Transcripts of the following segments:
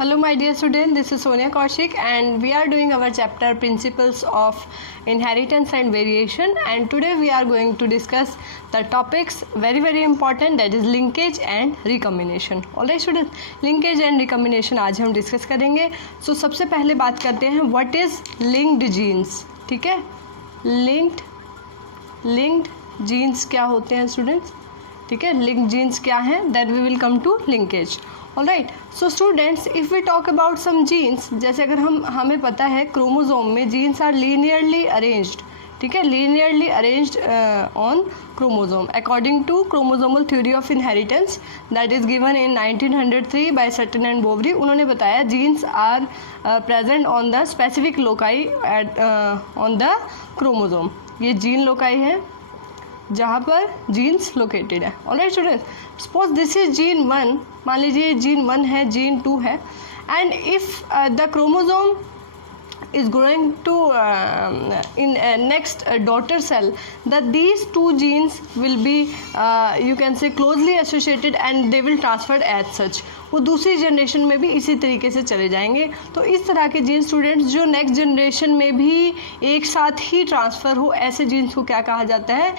Hello my dear student, this is Sonia Kaushik and we are doing our chapter Principles of Inheritance and Variation, and today we are going to discuss the topics very important, that is linkage and recombination. Alright students, linkage and recombination आज हम discuss करेंगे. So सबसे पहले बात करते हैं what is linked genes. ठीक है, linked genes क्या होते हैं स्टूडेंट्स. ठीक है, linked genes क्या हैं, that we will come to linkage. Alright. So students, if we talk about some genes, जैसे अगर हमें पता है क्रोमोजोम में जीन्स आर लीनियरली अरेंज्ड. ठीक है, linearly arranged on chromosome according to chromosomal theory of inheritance that is given in 1903 by Sutton and Boveri. उन्होंने बताया genes are present on the specific loci at on the chromosome. ये gene loci है जहाँ पर genes located है. Alright students, suppose this is gene 1, मान लीजिए gene 1 है, जीन 2 है, and if the chromosome is going to in next daughter cell, that these two genes will be you can say closely associated and they will transfer as such. वो दूसरी generation में भी इसी तरीके से चले जाएंगे. तो इस तरह के जीन स्टूडेंट्स जो नेक्स्ट जनरेशन में भी एक साथ ही ट्रांसफ़र हो, ऐसे जीन्स को क्या कहा जाता है,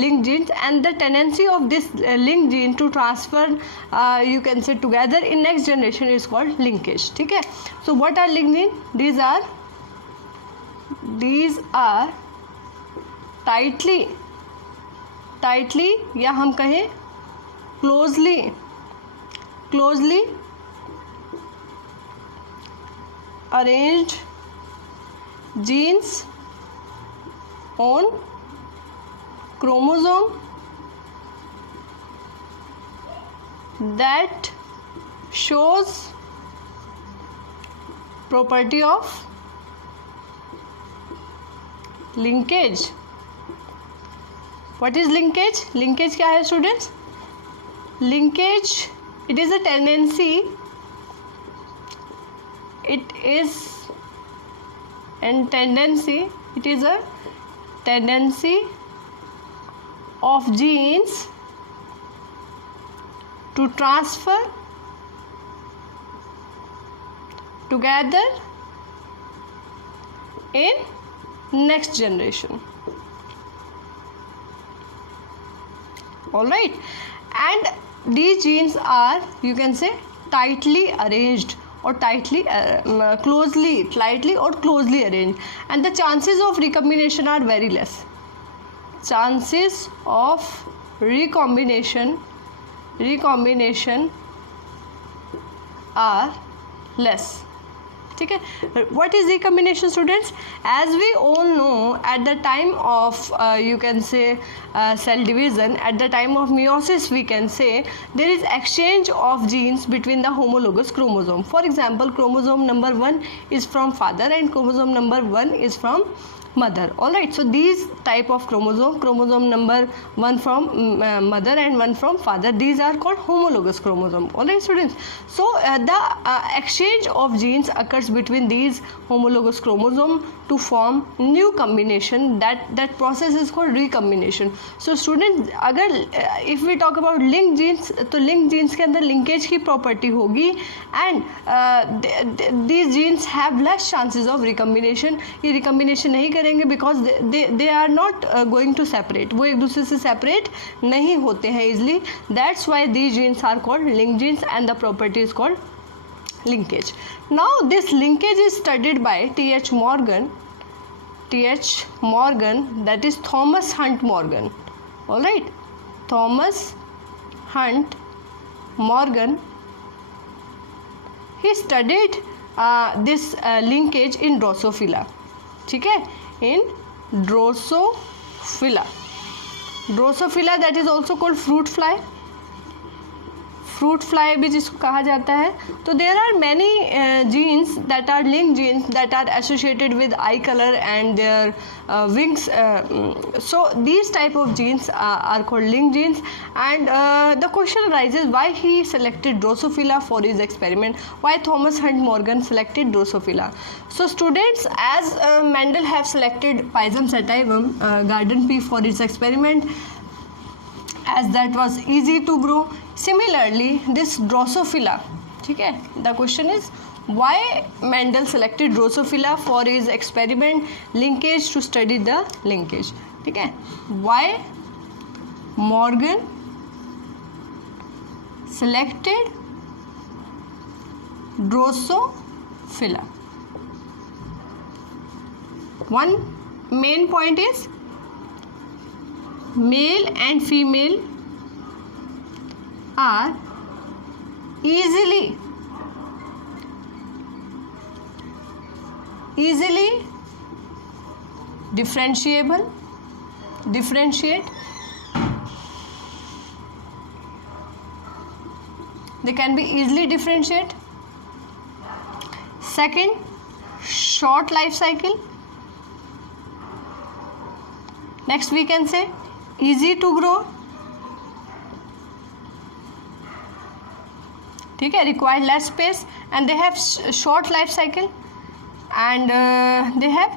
link genes. And the tendency of this link gene to transfer you can say together in next generation is called linkage. ठीक है, so what are link gene? These are tightly या हम कहें closely arranged genes on chromosome that shows property of linkage. What is linkage? Linkage क्या है students? Linkage, it is a tendency. It is a tendency of genes to transfer together in next generation. All right, and these genes are, you can say, tightly arranged or tightly closely arranged, and the chances of recombination are very less. Chances of recombination are less. ठीक है, what is recombination students? As we all know, at the time of you can say cell division, at the time of meiosis, we can say there is exchange of genes between the homologous chromosome. For example, chromosome number 1 is from father and chromosome number 1 is from mother. All right, so these type of chromosome number 1 from mother and 1 from father, these are called homologous chromosome. All right students, so the exchange of genes occurs between these homologous chromosome to form new combination. That process is called recombination. So students, अगर if we talk about linked genes, तो linked genes के अंदर linkage की property होगी, and these genes have less chances of recombination. ये recombination नहीं करेंगे because they are not going to separate. वो एक दूसरे से separate नहीं होते हैं easily. That's why these genes are called linked genes and the property is called linkage. Now this linkage is studied by T.H. Morgan, that is Thomas Hunt Morgan. All right, Thomas Hunt Morgan, he studied this linkage in Drosophila. ठीक है, in Drosophila, that is also called fruit fly भी जिसको कहा जाता है. तो there are many genes that are linked genes that are associated with eye color and their wings. So these type of genes are called linked genes, and the question arises why he selected Drosophila for his experiment. Why Thomas Hunt Morgan selected Drosophila? So students, as Mendel have selected Pisum sativum, garden pea, for his experiment, as that was easy to grow. Similarly, this Drosophila ठीक है. The question is why Mendel selected Drosophila for his experiment linkage to study the linkage. ठीक है, why Morgan selected Drosophila. One main point is male and female are easily differentiate. They can be easily differentiate. Second, short life cycle. Next we can say easy to grow. ठीक है, require less space and they have short life cycle and they have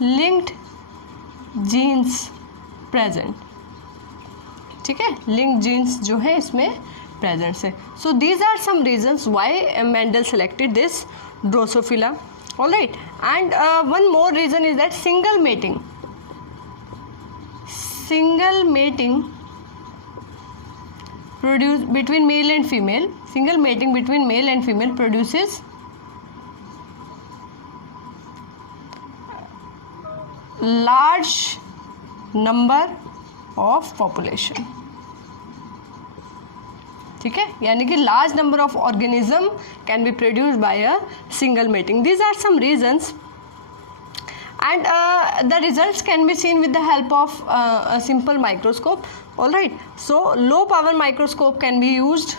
linked genes present. ठीक है, link jeans जो है इसमें present है. So these are some reasons why Mendel selected this Drosophila. Alright, and one more reason is that single mating produce between male and female. Single mating between male and female produces large number of population. ठीक है, यानी कि large number of organism can be produced by a single mating. These are some reasons and the results can be seen with the help of a simple microscope. All right, so low power microscope can be used.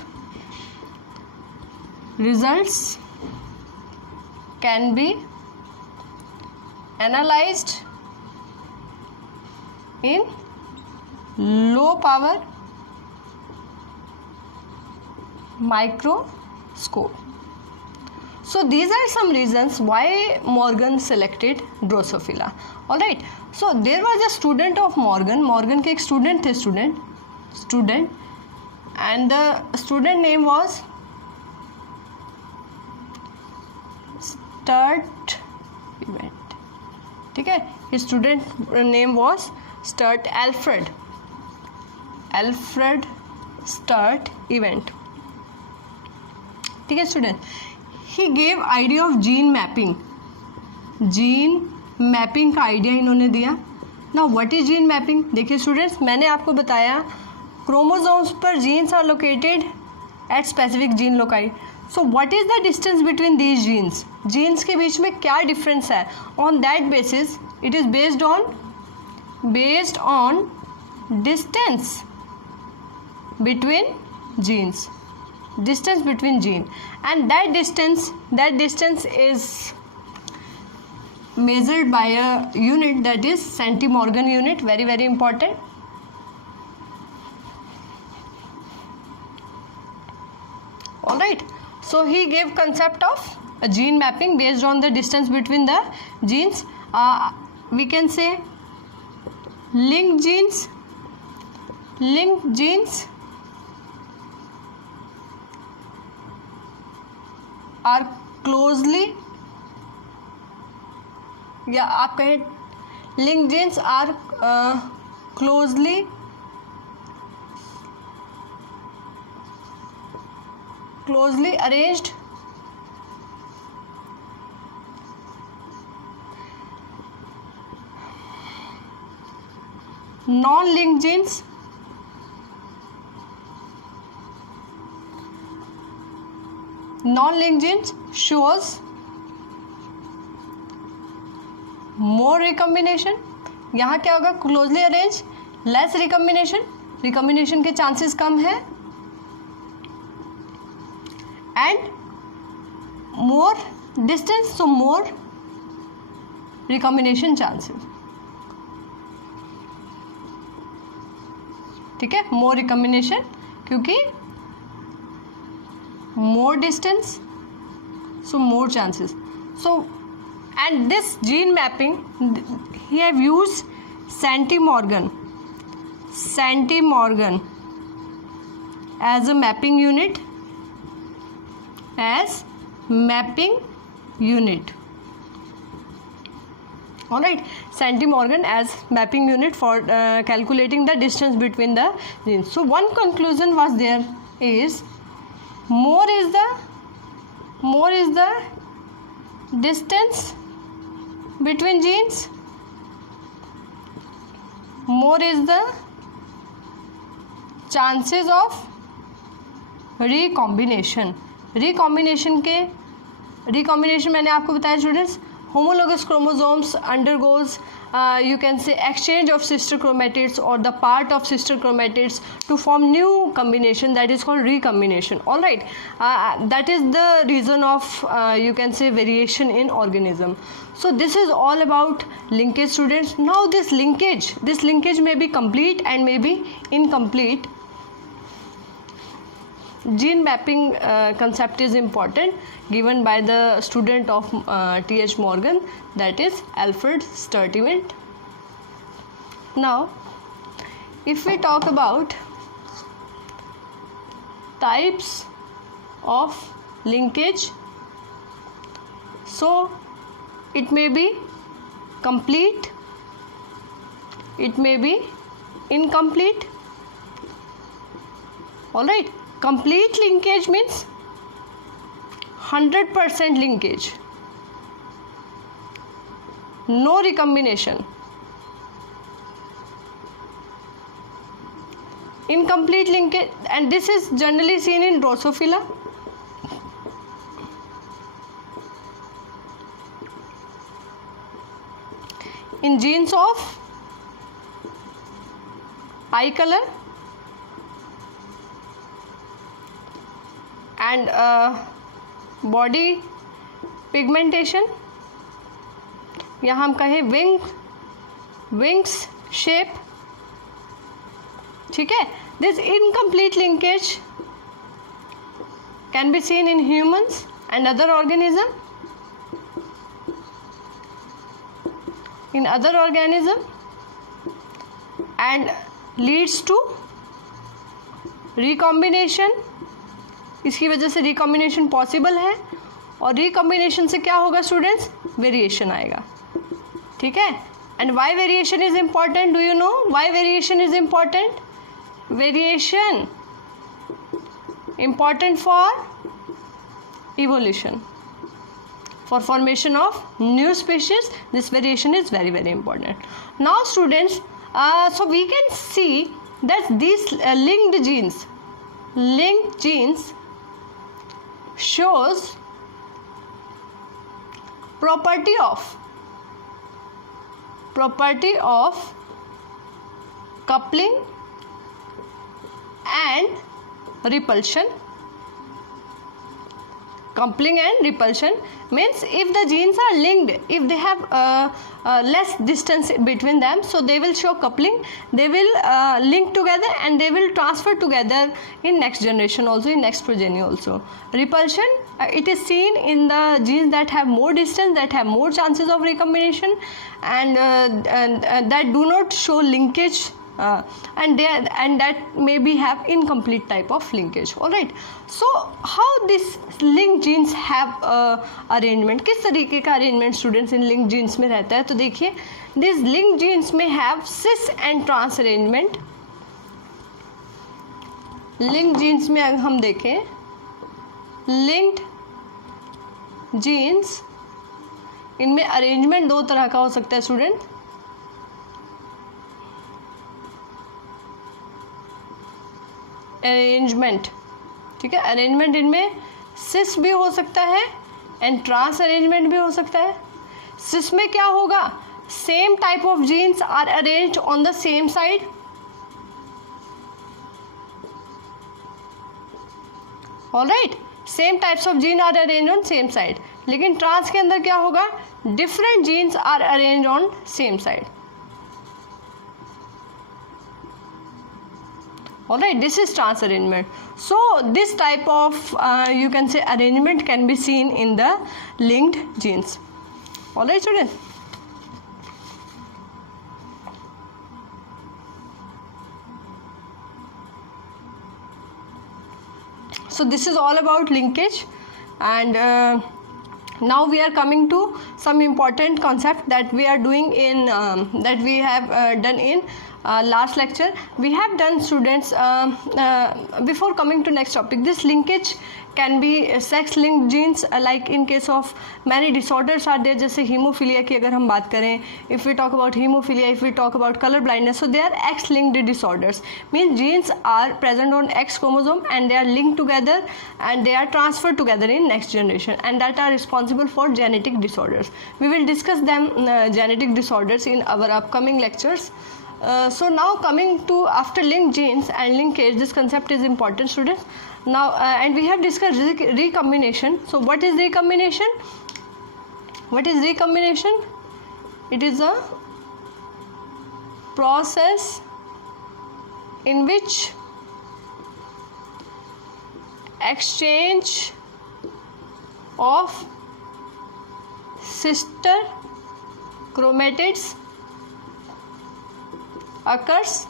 Results can be analyzed in low power microscope. So these are some reasons why Morgan selected Drosophila. All right, so there was a student of Morgan के एक student थे student and the student name was Sturt Event. ठीक है, his student name was Sturt Alfred Sturt Event. ठीक है student, he gave idea of gene mapping का idea इन्होंने दिया. Now what is gene mapping? देखिए स्टूडेंट्स, मैंने आपको बताया क्रोमोसोम्स पर genes are located at specific gene loci. So what is the distance between these genes के बीच में क्या डिफरेंस है? On that basis it is based on distance between genes, and that distance is measured by a unit, that is centimorgan unit. Very very important. All right, so he gave concept of a gene mapping based on the distance between the genes. We can say linked genes are closely, या आप कहें linked genes are closely arranged non-linked genes shows more recombination. यहाँ क्या होगा? Closely arrange, less recombination के chances कम है and more distance, so more recombination chances. ठीक है, मोर रिकम्बिनेशन क्योंकि more distance, so more chances. So and this gene mapping, he have used centimorgan as a mapping unit, as mapping unit. Alright, centimorgan as mapping unit for calculating the distance between the genes. So one conclusion was there is more is the distance between genes, more is the chances of recombination. recombination मैंने आपको बताया students, homologous chromosomes undergoes you can say exchange of sister chromatids or the part of sister chromatids to form new combination, that is called recombination. All right, that is the reason of you can say variation in organism. So this is all about linkage students. Now this linkage may be complete and may be incomplete. Gene mapping concept is important, given by the student of T.H. Morgan, that is Alfred Sturtevant. Now, if we talk about types of linkage, so it may be complete, it may be incomplete. All right. Complete linkage means 100% linkage, no recombination. Incomplete linkage, and this is generally seen in Drosophila. In genes of eye color and body pigmentation, या हम कहें wings shape, ठीक है. This incomplete linkage can be seen in humans and other organism. And leads to recombination. इसकी वजह से recombination possible है, और रिकॉम्बिनेशन से क्या होगा स्टूडेंट्स, वेरिएशन आएगा. ठीक है. And why variation is important, do you know why variation is important? Variation important for evolution, for formation of new species. This variation is very very important. Now students, so we can see that these linked genes shows property of coupling and repulsion. Coupling and repulsion means if the genes are linked, if they have less distance between them, so they will show coupling, they will link together and they will transfer together in next generation also, in next progeny also. Repulsion, it is seen in the genes that have more distance, that have more chances of recombination, and that do not show linkage, and that maybe have incomplete type of linkage. All right, so how this linked genes have arrangement, किस तरीके का arrangement students in linked genes में रहता है? तो देखिए, these linked genes में have cis and trans arrangement. linked genes में अगर हम देखें, linked genes इनमें arrangement दो तरह का हो सकता है स्टूडेंट. अरेंजमेंट, ठीक है, अरेंजमेंट इनमें सिस भी हो सकता है एंड ट्रांस अरेंजमेंट भी हो सकता है. सिस में क्या होगा, same type of genes are arranged on the same side. Alright, same types of gene are arrange on same side. लेकिन ट्रांस के अंदर क्या होगा, different genes are arrange on same side. Alright, this is trans arrangement. So this type of you can say arrangement can be seen in the linked genes. Alright students. So this is all about linkage, and now we are coming to some important concept that we are doing in that we have done in last lecture. We have done, students, before coming to next topic, this linkage can be sex linked genes, like in case of many disorders are there, जैसे haemophilia की अगर हम बात करें, if we talk about hemophilia, if we talk about color blindness, so they are X linked disorders, means genes are present on X chromosome and they are linked together and they are transferred together in next generation, and that are responsible for genetic disorders. We will discuss them, genetic disorders, in our upcoming lectures. So now coming to after linked genes and linkage, this concept is important, students. Now and we have discussed recombination. So what is recombination? What is recombination? It is a process in which exchange of sister chromatids occurs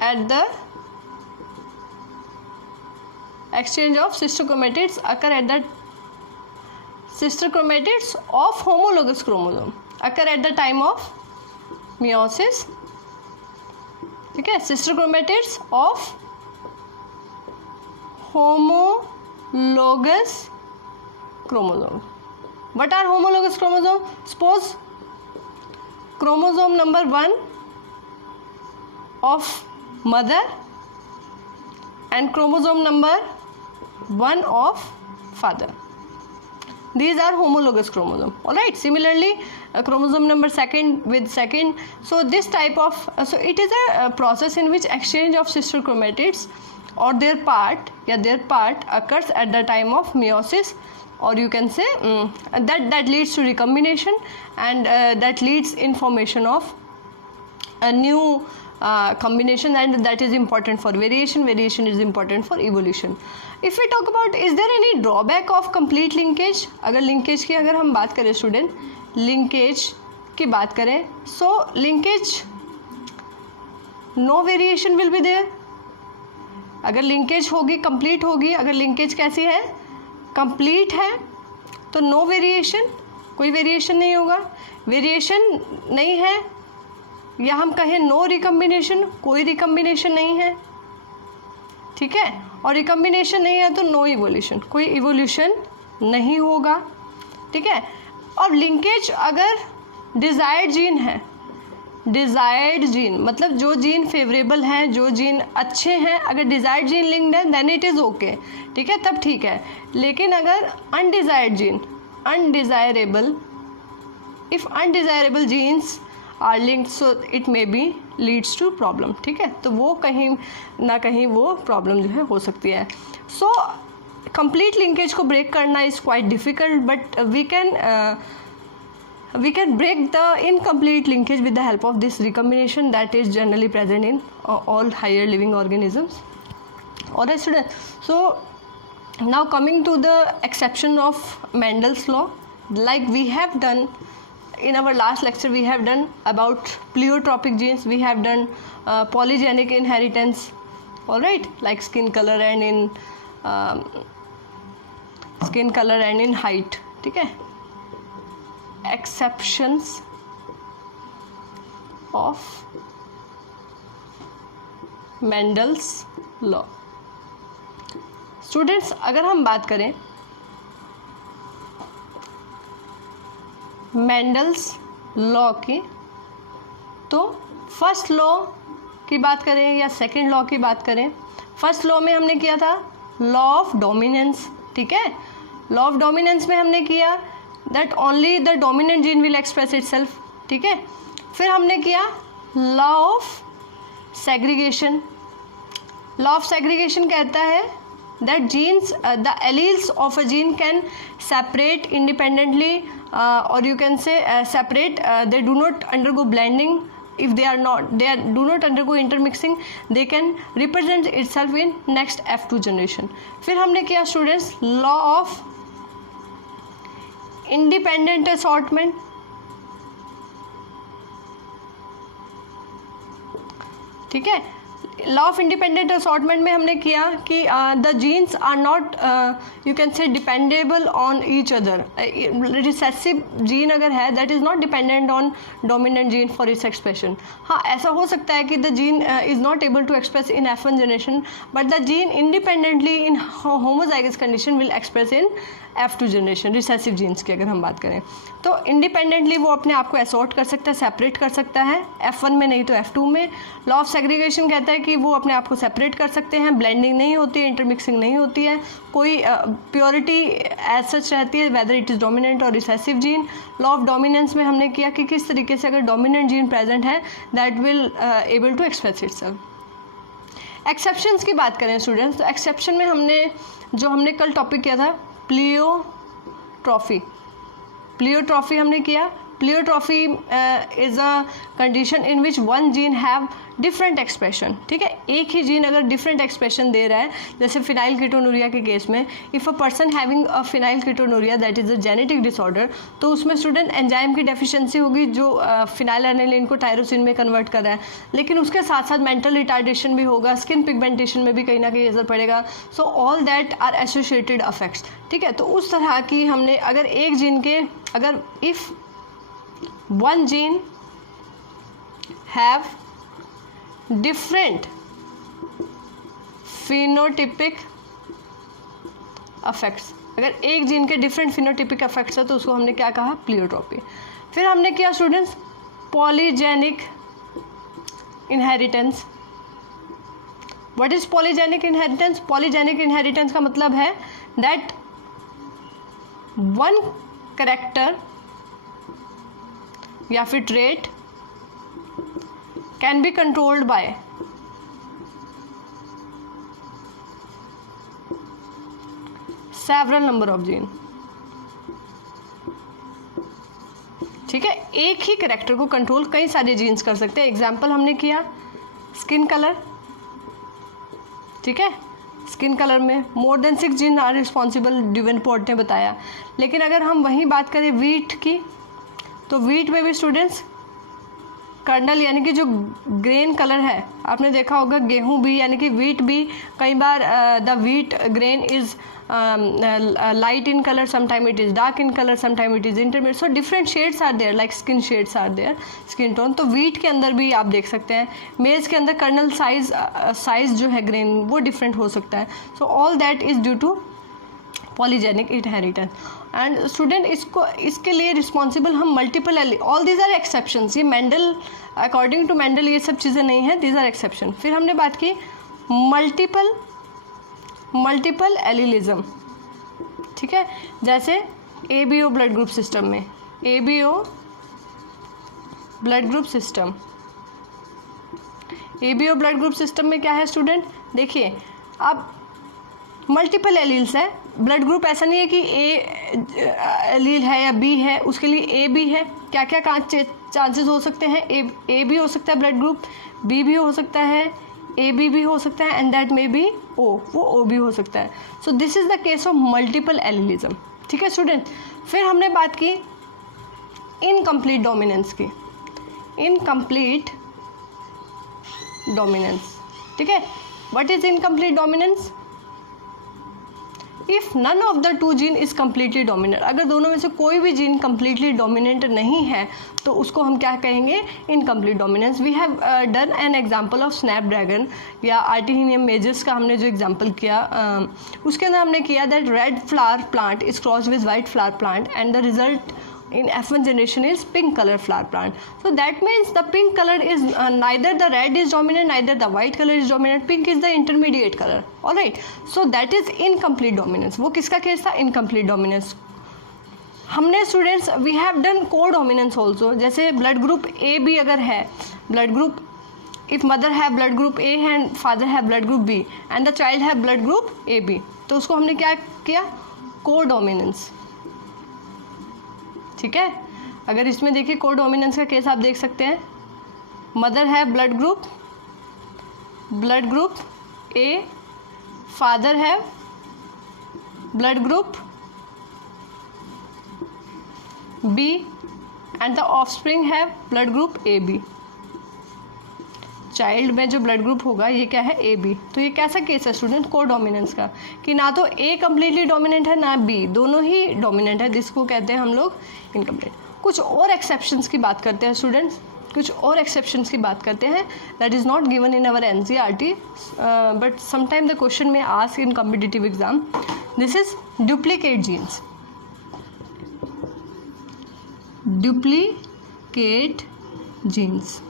at the exchange of sister chromatids occur at the sister chromatids of homologous chromosome occur at the time of meiosis. ठीक है, sister chromatids of homologous chromosome. What are homologous chromosome? Suppose chromosome number 1 of mother and chromosome number 1 of father. These are homologous chromosome. All right. Similarly, chromosome number 2 with 2nd. So this type of so it is a process in which exchange of sister chromatids or their part occurs at the time of meiosis, or you can say that leads to recombination, and that leads in formation of a new combination, and that is important for variation. Variation is important for evolution. If we talk about, is there any drawback of complete linkage? अगर linkage की अगर हम बात करें student, linkage की बात करें, so linkage no variation will be there. अगर linkage होगी complete होगी, अगर linkage कैसी है, complete है, तो no variation, कोई variation नहीं होगा. variation नहीं है, या हम कहें नो रिकम्बिनेशन, कोई रिकम्बिनेशन नहीं है. ठीक है, और रिकम्बिनेशन नहीं है तो नो इवोल्यूशन, कोई इवोल्यूशन नहीं होगा. ठीक है, और लिंकेज अगर डिज़ायर्ड जीन है, डिज़ायर्ड जीन मतलब जो जीन फेवरेबल हैं, जो जीन अच्छे हैं, अगर डिज़ायर्ड जीन लिंक्ड है देन इट इज़ ओके. ठीक है, तब ठीक है. लेकिन अगर undesired gene, undesirable, if undesirable genes are linked, so it may be leads to problem. ठीक है, तो वो कहीं ना कहीं वो प्रॉब्लम जो है हो सकती है. सो कंप्लीट लिंकेज को ब्रेक करना is quite difficult, but we can break the incomplete linkage with the help of this recombination that is generally present in all higher living organisms. Alright students, so now coming to the exception of Mendel's law, like we have done in our last lecture, we have done about pleiotropic genes, we have done polygenic inheritance, alright, like skin color and in height. ठीक है, exceptions of Mendel's law. Students, अगर हम बात करें Mendel's law की, तो first law की बात करें या सेकंड लॉ की बात करें, फर्स्ट लॉ में हमने किया था लॉ ऑफ डोमिनेंस. ठीक है, लॉ ऑफ डोमिनेंस में हमने किया that only the dominant gene will express itself. ठीक है, फिर हमने किया law of segregation. Law of segregation कहता है that genes, the alleles of a gene can separate independently, or you can say separate, they do not undergo blending. If they do not undergo intermixing, they can represent itself in next F2 generation. फिर हमने किया students law of independent assortment. ठीक है, law of independent assortment में हमने किया कि the genes are not you can say dependable on each other. Recessive gene अगर है that is not dependent on dominant gene for its expression. हाँ, ऐसा हो सकता है कि the gene is not able to express in F1 generation but the gene independently in homozygous condition will express in F2 generation. Recessive genes की अगर हम बात करें तो इंडिपेंडेंटली वो अपने आप को असॉर्ट कर सकता है, सेपरेट कर सकता है, F1 में नहीं तो F2 में. लॉ ऑफ सेग्रीगेशन कहता है कि वो अपने आप को सेपरेट कर सकते हैं, ब्लेंडिंग नहीं होती है, इंटरमिक्सिंग नहीं होती है, कोई प्योरिटी एज सच रहती है वेदर इट इज़ डोमिनेंट और recessive gene. Law of dominance में हमने किया कि किस तरीके से अगर डोमिनेंट जीन प्रेजेंट है that will able to express itself. Exceptions की बात करें स्टूडेंट्स, तो एक्सेप्शन में हमने कल टॉपिक किया था प्लियोट्रॉफी. प्लियोट्रॉफी हमने किया. Pleiotropy is a condition in which one gene have different expression. ठीक है, एक ही जीन अगर डिफरेंट एक्सप्रेशन दे रहा है, जैसे फिनाइल कीटोनूरिया के केस में if a person having a phenylketonuria that is a genetic disorder, तो उसमें स्टूडेंट एंजाइम की डेफिशिएंसी होगी जो फिनाइल एनिलीन को टायरोसिन में कन्वर्ट कर रहा है, लेकिन उसके साथ साथ मेंटल रिटार्डेशन भी होगा, स्किन पिगमेंटेशन में भी कहीं ना कहीं असर पड़ेगा. So all that are associated affects. ठीक है, तो उस तरह की हमने अगर एक जीन के अगर if one gene have different phenotypic affects, अगर एक जीन के डिफरेंट फिनोटिपिक अफेक्ट्स है तो उसको हमने क्या कहा, प्लियोट्रॉपी. फिर हमने किया students polygenic inheritance. What is polygenic inheritance? Polygenic inheritance का मतलब है दैट वन कैरेक्टर या फिर trait can be controlled by several number of gene. ठीक है, एक ही कैरेक्टर को कंट्रोल कई सारे जीन्स कर सकते हैं. एग्जाम्पल हमने किया स्किन कलर. ठीक है, स्किन कलर में more than 6 gene are responsible, Davenport ने बताया. लेकिन अगर हम वहीं बात करें वीट की, तो वीट में भी स्टूडेंट्स कर्नल यानी कि जो ग्रेन कलर है, आपने देखा होगा गेहूं भी यानी कि वीट भी कई बार the wheat grain is light in colour, sometime it is dark in colour, sometime it is intermediate. So different shades are there like skin shades are there, skin tone. तो वीट के अंदर भी आप देख सकते हैं मेज के अंदर कर्नल साइज जो है ग्रेन वो डिफरेंट हो सकता है. So all that is due to polygenic inheritance. And student इसके लिए रिस्पॉन्सिबल हम multiple all these are exceptions. ये मेंडल अकॉर्डिंग टू मेंडल ये सब चीज़ें नहीं हैं, दीज आर एक्सेप्शन. फिर हमने बात की मल्टीपल एलिलिज्म. ठीक है, जैसे ABO ब्लड ग्रुप सिस्टम में, ABO blood group system, ABO blood group system में क्या है स्टूडेंट, देखिए अब मल्टीपल एलील्स है. ब्लड ग्रुप ऐसा नहीं है कि A एलील है या B है, उसके लिए A भी है. क्या क्या चांसेस हो सकते हैं, A भी हो सकता है ब्लड ग्रुप, B भी हो सकता है, AB भी हो सकता है, and that may be O, वो O भी हो सकता है. So this is the case of multiple allelism. ठीक है स्टूडेंट. फिर हमने बात की इनकम्प्लीट डोमिनेंस की. Incomplete dominance. ठीक है, what is incomplete dominance? If none of the two gene is completely dominant, अगर दोनों में से कोई भी जीन कम्प्लीटली डोमिनेंट नहीं है तो उसको हम क्या कहेंगे, incomplete dominance. We have done an example of snapdragon या आर्टिनियम मेजस का हमने जो एग्जांपल किया, उसके अंदर हमने किया that red flower plant is cross with white flower plant and the result in F1 generation is pink color flower plant. So that means the pink color is neither the red is dominant, neither the white color is dominant. Pink is the intermediate color. All right. So that is incomplete dominance. वो किसका case था, incomplete dominance. हमने students we have done को dominance also. जैसे blood group A भी अगर है, blood group if mother है blood group A and father है blood group B and the child है ब्लड ग्रुप AB, तो उसको हमने क्या किया, को डोमिनेंस. ठीक है, अगर इसमें देखिए को डोमिनेंस का केस आप देख सकते हैं. मदर है ब्लड ग्रुप A, फादर है blood group B and the offspring है ब्लड ग्रुप AB. चाइल्ड में जो ब्लड ग्रुप होगा ये क्या है, ए बी। तो ये कैसा केस है स्टूडेंट, कोडोमिनेंस का, कि ना तो ए कम्प्लीटली डोमिनेंट है ना बी, दोनों ही डोमिनेंट है, जिसको कहते हैं हम लोग इनकम्प्लीट। कुछ और एक्सेप्शंस की बात करते हैं स्टूडेंट्स, कुछ और एक्सेप्शंस की बात करते हैं that is not given in our NCERT, but sometime the question में ask in competitive exam. This is duplicate genes, duplicate genes.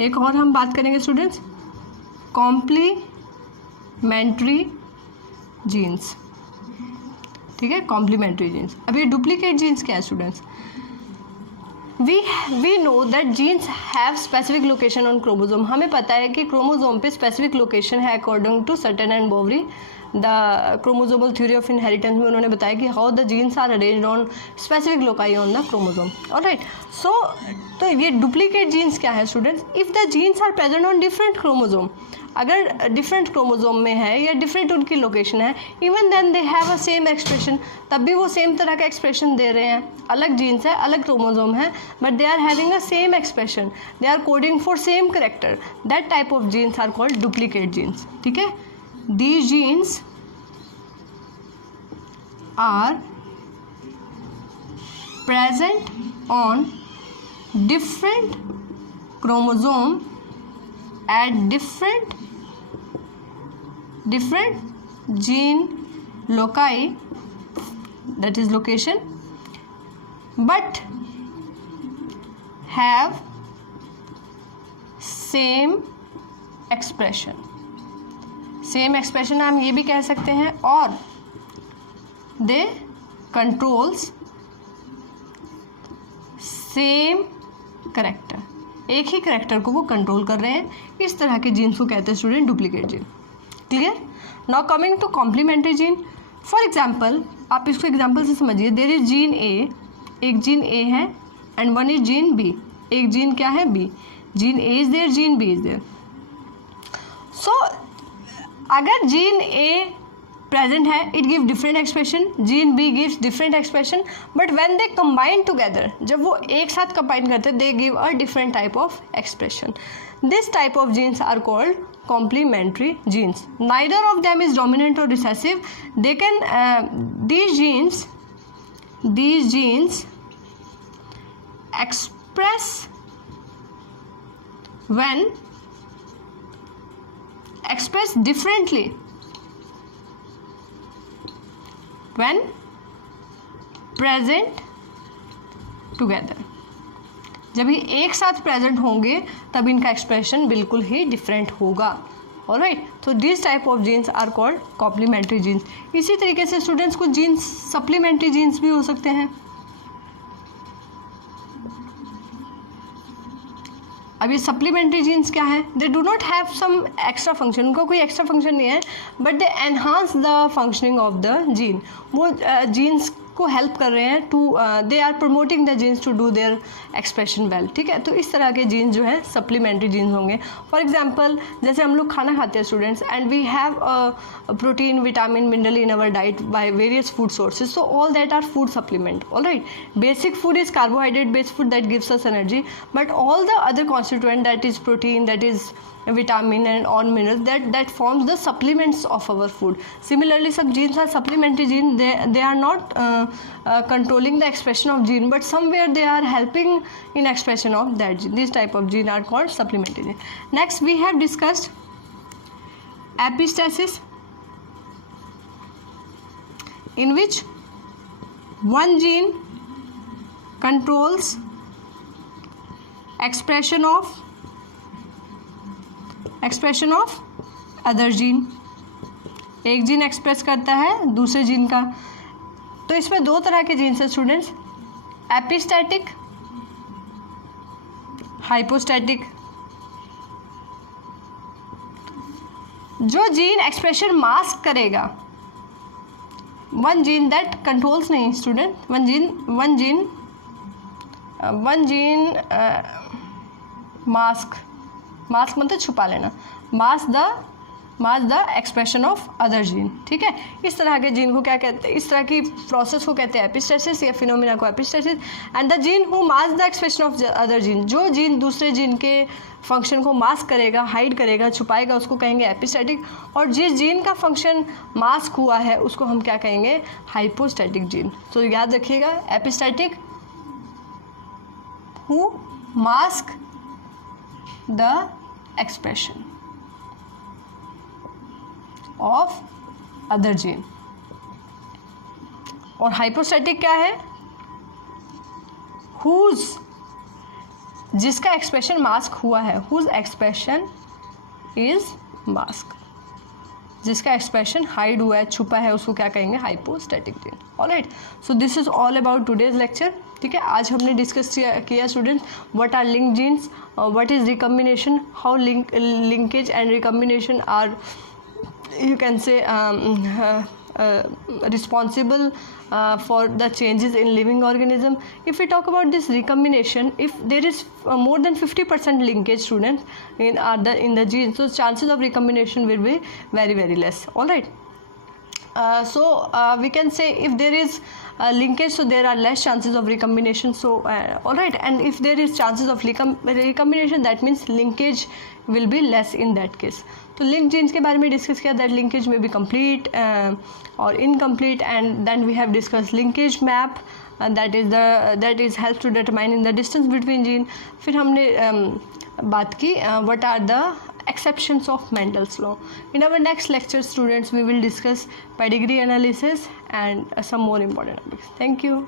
एक और हम बात करेंगे स्टूडेंट्स, कॉम्प्लीमेंट्री जीन्स, ठीक है, कॉम्प्लीमेंट्री जीन्स। अब ये डुप्लीकेट जीन्स क्या है students, we know that genes have specific location on chromosome। हमें पता है कि क्रोमोसोम पे स्पेसिफिक लोकेशन है according to Sutton and Boveri. The chromosomal theory of inheritance में उन्होंने बताया कि how the genes are arranged on specific loci on the chromosome. Alright, so तो ये डुप्लीकेट जीन्स क्या है students, if the genes are present on different chromosome, अगर different chromosome में है या डिफरेंट उनकी लोकेशन है, even then they have a same expression, तब भी वो सेम तरह का एक्सप्रेशन दे रहे हैं। अलग जीन्स है, अलग क्रोमोसोम है, but they are having a same expression, they are coding for same character, that type of genes are called duplicate genes. ठीक है, these genes are present on different chromosome at different gene loci, that is location, but have same expression। Same expression हम ये भी कह सकते हैं, और दे controls same character, एक ही करेक्टर को वो कंट्रोल कर रहे हैं। इस तरह के जीन्स को कहते हैं student duplicate gene. Clear? Now coming to complementary gene. For example, आप इसको एग्जांपल से समझिए, देयर इज जीन ए, एक जीन ए है, and one is gene B, एक जीन क्या है B. Gene A is there, gene B is there. So अगर जीन ए प्रेजेंट है, it give different expression, gene B gives different expression, but when they combine together, जब वो एक साथ combine करते हैं, they give a different type of expression. This type of genes are called complementary genes. Neither of them is dominant or recessive. They can these genes express differently when present together। जब ये एक साथ present होंगे तब इनका expression बिल्कुल ही different होगा। ऑलराइट, तो this type of genes are called complementary genes. इसी तरीके से स्टूडेंट्स कुछ जीन्स सप्लीमेंट्री जीन्स भी हो सकते हैं। अब ये सप्लीमेंट्री जीन्स क्या है, they do not have some extra function, उनका कोई एक्स्ट्रा फंक्शन नहीं है, but they enhance the functioning of the gene. वो जीन्स को हेल्प कर रहे हैं to, they are promoting the genes to do their expression well. ठीक है, तो इस तरह के जीन्स जो है सप्लीमेंट्री जीन्स होंगे। फॉर एग्जांपल, जैसे हम लोग खाना खाते हैं students, and we have protein, vitamin, mineral in our diet by various food sources, so all that are food supplement. Alright, basic food is carbohydrate based food that gives us energy, but all the other constituent, that is protein, that is vitamin and all minerals, that forms the supplements of our food. Similarly, some genes are supplementary gene, they are not controlling the expression of gene, but somewhere they are helping in expression of that gene. These type of gene are called supplementary gene. Next we have discussed epistasis, in which one gene controls expression of other gene. एक gene express करता है दूसरे gene का। तो इसमें दो तरह के जीन्स हैं स्टूडेंट्स, एपिस्टैटिक, हाइपोस्टैटिक। जो जीन एक्सप्रेशन मास्क करेगा, वन जीन दैट कंट्रोल्स नहीं स्टूडेंट, वन जीन मास्क मतलब छुपा लेना, mask the mask the expression of other gene, ठीक है। इस तरह के जीन को क्या कहते हैं, इस तरह की प्रोसेस को कहते हैं एपिस्टेसिस या फिनोमिना को epistasis. And the gene who mask the expression of other gene, जो जीन दूसरे जीन के फंक्शन को मास्क करेगा, हाइड करेगा, छुपाएगा, उसको कहेंगे एपिस्टेटिक। और जिस जीन का फंक्शन मास्क हुआ है उसको हम क्या कहेंगे, हाइपोस्टैटिक जीन। तो याद रखिएगा, epistatic who mask the expression of other gene. और हाइपोस्टैटिक क्या है, हुज, जिसका एक्सप्रेशन मास्क हुआ है, हुज एक्सप्रेशन इज मास्क, जिसका एक्सप्रेशन हाइड हुआ है, छुपा है, उसको क्या कहेंगे, hypostatic gene. Alright, so this is all about today's lecture, ठीक है। आज हमने डिस्कस किया students what are link genes, what is recombination, how linkage and recombination are, you can say responsible for the changes in living organism. If we talk about this recombination, if there is more than 50% linkage students in the genes, so chances of recombination will be very less. All right, so we can say if there is linkage, so there are less chances of recombination. So all right, and if there is chances of recombination, that means linkage will be less in that case. तो link genes के बारे में discuss किया, that linkage में बी complete और incomplete, and then we have discuss linkage map, that is help to determine in the distance between gene. फिर हमने बात की what are the exceptions of Mendel's law. In our next lecture students, we will discuss pedigree analysis and some more important topics. Thank you.